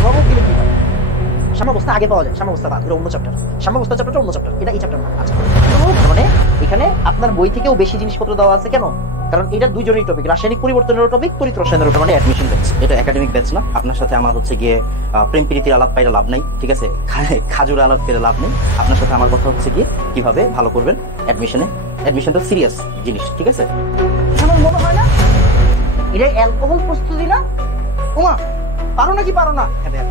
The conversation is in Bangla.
অভিভাবক দিলে কি হয়? সাম্যাবস্থা আগে পাওয়া যায়, সাম্যাবস্থা বাদ, এটা অন্য চ্যাপ্টার। সাম্যাবস্থা চ্যাপ্টারটা অন্য চ্যাপ্টার, এটা এই চ্যাপ্টার না। আচ্ছা, মানে এখানে আপনার বই থেকেও বেশি জিনিসপত্র দেওয়া আছে কেন? কারণ এটা দুইজনেরই টপিক, রাসায়নিক পরিবর্তনের টপিক, তড়িৎ রসায়নের মানে অ্যাডমিশন ব্যাচ। এটা একাডেমিক ব্যাচ না। আপনার সাথে আমার হচ্ছে গিয়ে প্রেম প্রীতির আলাপ পাইলে লাভ নাই, ঠিক আছে? খাজুর আলাপ পেলে লাভ নেই। আপনার সাথে আমার কথা হচ্ছে গিয়ে কিভাবে ভালো করবেন অ্যাডমিশনে। অ্যাডমিশনটা সিরিয়াস জিনিস, ঠিক আছে? আমার মনে হয় না এটা অ্যালকোহল প্রস্তুতি না? ওমা, পারো নাকি পারো না? হ্যাঁ,